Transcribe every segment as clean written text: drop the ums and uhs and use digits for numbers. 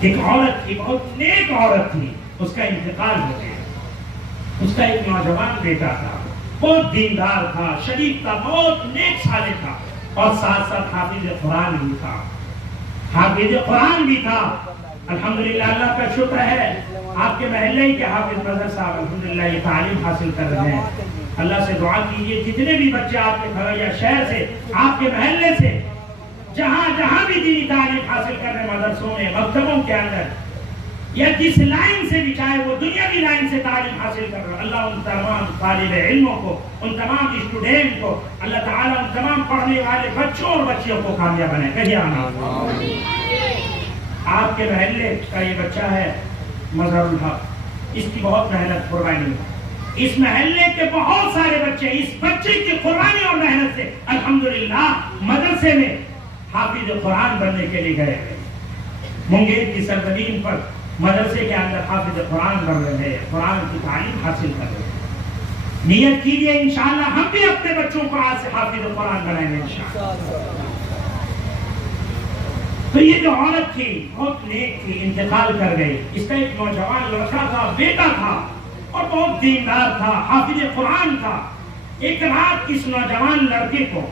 ایک عورت تھی، بہت نیک عورت تھی، اس کا انتقال ہو گیا۔ اس کا ایک نوجوان بیٹا تھا، بہت دیندار تھا، شریف تھا، بہت نیک صالح تھا، اور ساتھ ساتھ حافظ قرآن بھی تھا۔ حافظ قرآن بھی تھا۔ الحمدللہ اللہ کا شکر ہے، آپ کے محلے ہی کے حافظ مظہر صاحب الحمدللہ یہ تعلیم حاصل کر رہے ہیں۔ اللہ سے دعا کیجئے جتنے بھی بچے آپ کے گھر یا شہر سے، آپ کے محلے سے، جہاں جہاں بھی دینی تعلیم حاصل کر رہے ہیں، مدرسوں میں، مکتبوں کے اندر، یا جس لائن سے بھی، چاہے وہ دنیاوی لائن سے تعلیم حاصل کر رہے ہیں، اللہ ان تمام طالب علموں کو، ان تمام اسٹوڈنٹ کو، اللہ تعالیٰ ان تمام پڑھنے والے بچوں اور بچیوں کو کامیاب بنائے۔ کہیے آمین۔ آپ کے محلے کا یہ بچہ ہے مظہر الحق، اس کی بہت محنت قربانی ہے۔ اس محلے کے بہت سارے بچے اس بچے کی قربانی اور محنت سے الحمدللہ مدرسے میں حافظ قرآن بننے کے لیے گئے ہیں۔ منگیر کی سرزمین پر مدرسے کے اندر حافظ قرآن بن رہے ہیں، قرآن کی تعلیم حاصل کر رہے ہیں۔ نیت کیجئے انشاءاللہ ہم بھی اپنے بچوں کو آج سے حافظ قرآن بنائیں گے انشاءاللہ۔ تو یہ جو عورت تھی بہت نیک تھی، انتقال کر گئی۔ اس کا ایک نوجوان لڑکا تھا، بیٹا تھا، اور بہت دیندار تھا، حافظ قرآن تھا۔ ایک رات اس نوجوان لڑکے کو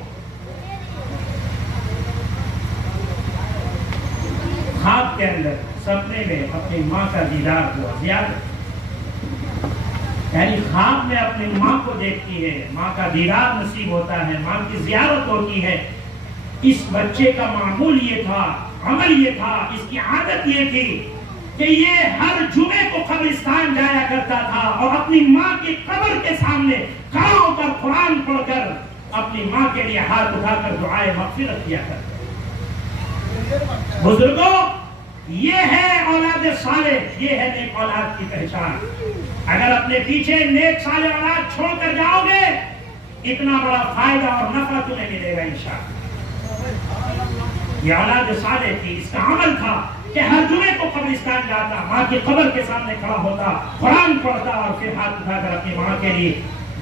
خواب کے اندر سپنے میں اپنی ماں کا دیدار ہوا، یعنی خواب میں اپنی ماں کو دیکھتی ہے، ماں کا دیدار نصیب ہوتا ہے، ماں کی زیارت ہوتی ہے۔ اس بچے کا معمول یہ تھا، عمل یہ تھا، اس کی عادت یہ تھی کہ یہ ہر جمعے کو قبرستان جایا کرتا تھا اور اپنی ماں کی قبر کے سامنے کھڑا ہو کر قرآن پڑھ کر اپنی ماں کے لیے ہاتھ اٹھا کر دعائے مغفرت کیا کرتا۔ بزرگوں، یہ ہے اولاد صالح، یہ ہے نیک اولاد کی پہچان۔ اگر اپنے پیچھے نیک صالح اولاد چھوڑ کر جاؤ گے، اتنا بڑا فائدہ اور نفع تمہیں ملے گا انشاءاللہ۔ یہ اولاد صالح تھی، اس کا عمل تھا کہ ہر جمعے کو قبرستان جاتا، ماں کی قبر کے سامنے کھڑا ہوتا، قرآن پڑھتا اور پھر ہاتھ اٹھا کر اپنی ماں کے لیے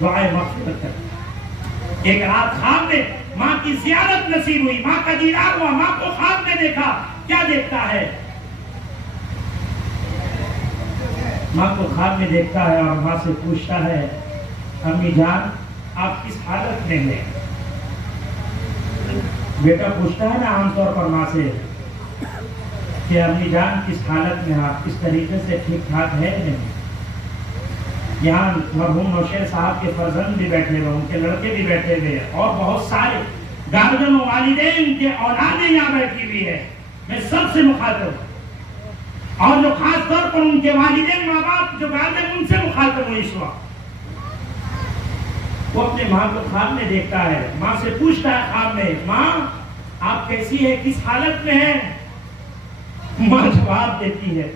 دعائے مغفرت کرتا۔ ایک رات خواب میں ماں کی زیارت نصیب ہوئی، ماں کا دیدار ہوا، ماں کو خواب میں دیکھا۔ کیا دیکھتا ہے؟ ماں کو خواب میں دیکھتا ہے اور ماں سے پوچھتا ہے، امی جان آپ کس حالت میں ہیں؟ بیٹا پوچھتا ہے نا عام طور پر ماں سے کہ امی جان کس حالت میں، آپ کس طریقے سے ٹھیک ٹھاک ہے نہیں؟ یہاں مرحوم نوشیر صاحب کے فرزند بھی بیٹھے ہوئے، ان کے لڑکے بھی بیٹھے ہوئے، اور بہت سارے گارجن و والدین کے اولادیں یہاں بیٹھی ہوئی ہے۔ میں سب سے مخاطب ہوں، اور جو خاص طور پر ان کے والدین ماں باپ جو گارجن، ان سے مخاطب ہوں اس وقت۔ وہ اپنے ماں کو خواب میں دیکھتا ہے، ماں سے پوچھتا ہے خواب میں، ماں آپ کیسی ہے، کس حالت میں ہے؟ ماں جواب دیتی ہے،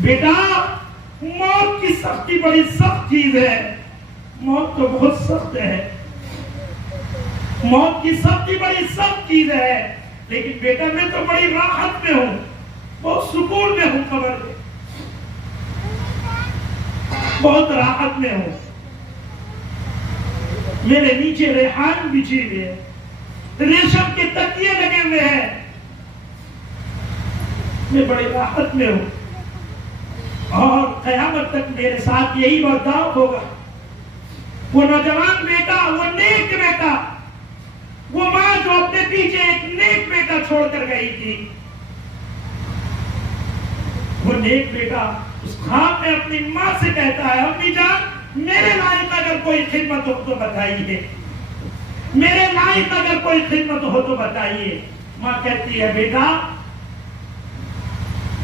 بیٹا موت کی سختی بڑی سخت چیز ہے، موت تو بہت سخت ہے، موت کی سختی بڑی سخت چیز ہے، لیکن بیٹا میں تو بڑی راحت میں ہوں، بہت سکون میں ہوں، قبر میں بہت راحت میں ہوں، میرے نیچے ریحان بچھی ہوئی ہے، ریشم کے تکیے لگے ہوئے ہیں، میں بڑی راحت میں ہوں، اور قیامت تک میرے ساتھ یہی برتاؤ ہوگا۔ وہ نوجوان بیٹا، وہ نیک بیٹا، وہ ماں جو اپنے پیچھے ایک نیک بیٹا چھوڑ کر گئی تھی، وہ نیک بیٹا اس خواب میں اپنی ماں سے کہتا ہے، امی جان میرے لائق اگر کوئی خدمت ہو تو بتائیے، میرے لائق اگر کوئی خدمت ہو تو بتائیے۔ ماں کہتی ہے، بیٹا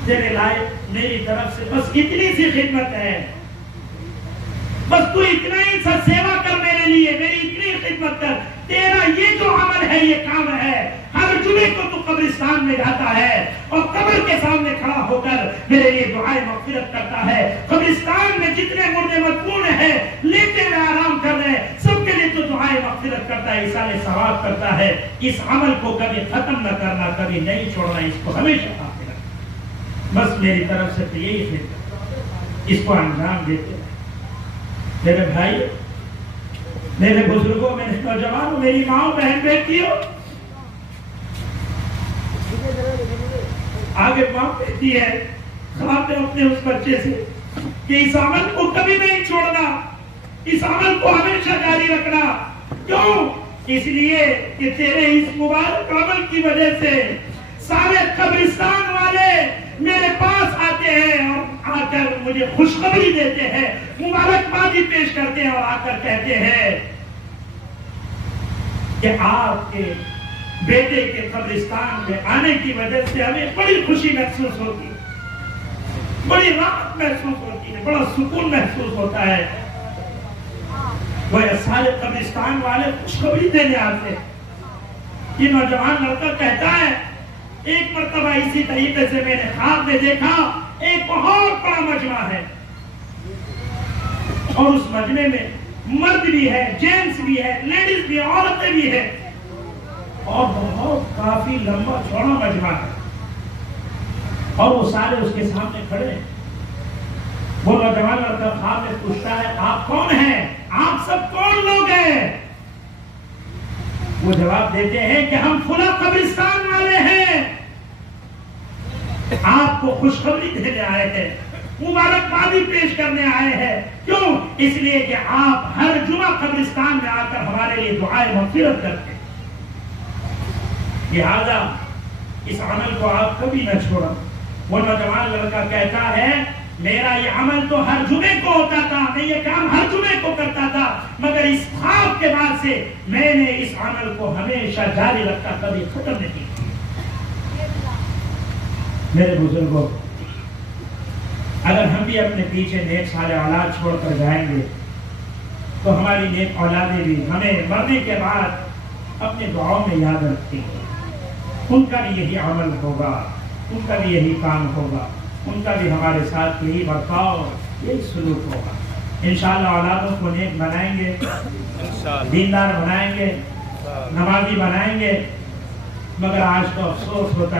تیرے لائق میری طرف سے بس اتنی سی خدمت ہے، بس تو اتنا ہی سا سیوا کر میرے لیے، میری اتنی خدمت کر، تیرا یہ جو عمل ہے، یہ کام ہے، ہر جمعے کو تو قبرستان میں جاتا ہے اور قبر کے سامنے کھڑا ہو کر میرے لیے دعائیں مغفرت کرتا ہے، قبرستان میں جتنے مردے مدفون ہیں لیتے ہوئے آرام کر رہے ہیں، سب کے لیے تو دعائیں مغفرت کرتا ہے، ایصال ثواب کرتا ہے۔ اس عمل کو کبھی ختم نہ کرنا، کبھی نہیں چھوڑنا، اس کو ہمیشہ ساتھ رکھنا، بس میری طرف سے تو یہی خدمت، اس کو انجام دیتے ہیں۔ میرے بھائی، میرے بزرگوں، میرے نوجوانوں، میری ماں بہن بیٹیوں، آگے ماں کہتی ہے خواب میں اپنے اس بچے سے کہ اس عمل کو کبھی نہیں چھوڑنا، اس عمل کو ہمیشہ جاری رکھنا۔ کیوں؟ اس لیے کہ تیرے اس مبارک عمل کی وجہ سے سارے قبرستان والے میرے پاس آتے ہیں اور آ کر مجھے خوشخبری دیتے ہیں، مبارکبادی پیش کرتے ہیں اور آ کر کہتے ہیں کہ آپ کے بیٹے کے قبرستان میں آنے کی وجہ سے ہمیں بڑی خوشی محسوس ہوتی ہے، بڑی راحت محسوس ہوتی ہے، بڑا سکون محسوس ہوتا ہے۔ وہ سارے قبرستان والے خوشخبری دینے آتے ہیں۔ یہ نوجوان لڑکا کہتا ہے ایک مرتبہ اسی طریقے سے میں نے خواب میں دیکھا ایک بہت بڑا مجمع ہے اور اس مجمع میں مرد بھی ہے، جینٹس بھی ہے، لیڈیز بھی ہے، عورتیں بھی ہے اور بہت کافی لمبا چوڑا مجمع ہے اور وہ سارے اس کے سامنے کھڑے ہیں۔ وہ نوجوان لڑکا خواب میں پوچھتا ہے آپ کون ہیں؟ آپ سب کون لوگ ہیں؟ وہ جواب دیتے ہیں کہ ہم فلاں قبرستان والے ہیں، آپ کو خوشخبری دینے آئے ہیں، مبارکبادی پیش کرنے آئے ہیں۔ کیوں؟ اس لیے کہ آپ ہر جمعہ قبرستان میں آ کر ہمارے لیے دعائیں مغفرت کرتے ہیں، لہذا اس عمل کو آپ کبھی نہ چھوڑیں۔ وہ نوجوان لڑکا کہتا ہے میرا یہ عمل تو ہر جمعے کو ہوتا تھا، میں یہ کام ہر جمعے کو کرتا تھا، مگر اس خواب کے بعد سے میں نے اس عمل کو ہمیشہ جاری رکھا، کبھی ختم نہیں کیا۔ میرے بزرگوں، اگر ہم بھی اپنے پیچھے نیک صالح اولاد چھوڑ کر جائیں گے تو ہماری نیک اولادیں بھی ہمیں مرنے کے بعد اپنے دعاؤں میں یاد رکھتی ہیں، ان کا بھی یہی عمل ہوگا، ان کا بھی یہی کام ہوگا، ان کا بھی ہمارے ساتھ یہی برتاؤ، یہی سلوک ہوگا۔ انشاءاللہ اولادوں کو نیک بنائیں گے، دیندار بنائیں گے، نمازی بنائیں گے، مگر آج تو افسوس ہوتا ہے